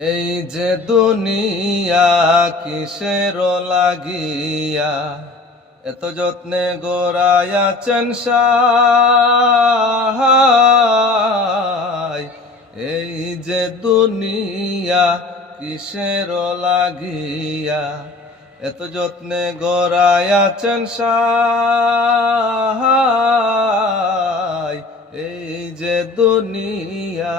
এই যে দুনিয়া কিসের লাগিয়া, এত যত্নে গোড়ায়াছেন সাহাই। এই যে দুনিয়া কিসের লাগিয়া, এত যত্নে গড়ায়াছেন সাহাই। এই যে দুনিয়া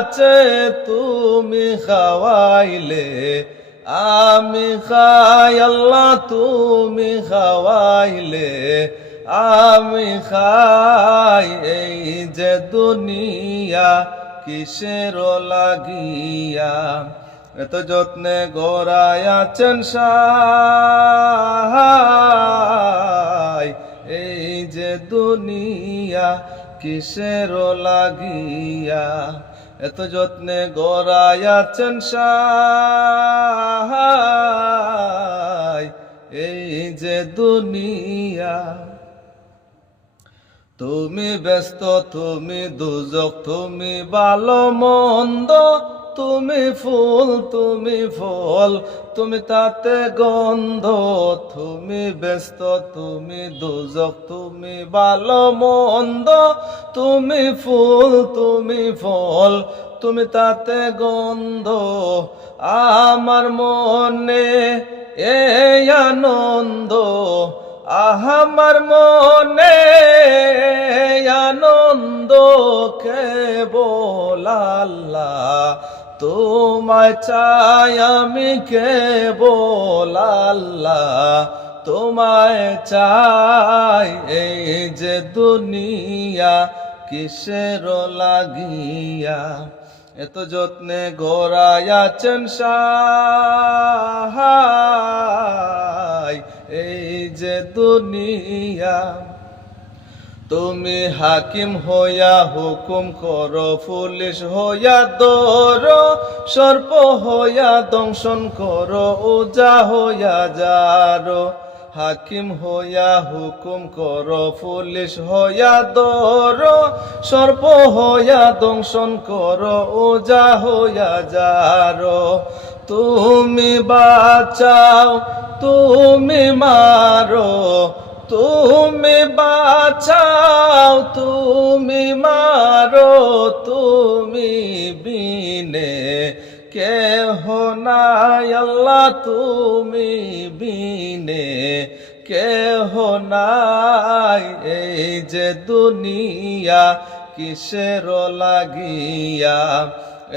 নাচে তুমি খাওয়াইলে, আমি খাই আল্লাহ তুমি খাওয়াইলে, আমি খাই এই যে দুনিয়া কিসের লাগিয়া। এত যত্নে গড়ায়াছেন সাহাই কিসের লাগিয়া এত যত্নে গড়াইয়াছেন এই যে দুনিয়া, তুমি ব্যস্ত, তুমি দুজক তুমি ভালো মন্দ তুমি ফুল, তুমি ফল, তুমি তাতে গন্ধ, তুমি ব্যস্ত, তুমি দুজক তুমি ভালো মন্দ, তুমি ফুল, তুমি ফল, তুমি তাতে গন্ধ। আমার মনে এই আনন্দ আহামার মনে আনন্দ, কেবল আল্লাহ। তোমায় চাই আমি কেবল আল্লাহ। তোমায় চাই এই যে দুনিয়া কিসের লাগিয়া। এত যত্নে গড়ায়াছেন সাহাই এই যে দুনিয়া তুমি হাকিম হইয়া হুকুম করো, পুলিশ হইয়া দর সর্প হইয়া দংশন করো, উজা হইয়া যারো হাকিম হইয়া হুকুম করো, পুলিশ হইয়া দর সর্প হইয়া দংশন করো, উজা হইয়া যারো তুমি বাঁচাও, তুমি মারো তুমি বাঁচাও, তুমি মারো, তুমি বিনে কেহ নাই। আল্লাহ, তুমি বিনে কেহ নাই। এই যে দুনিয়া কিসের লাগিয়া,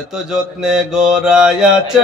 এত যত্নে এই যে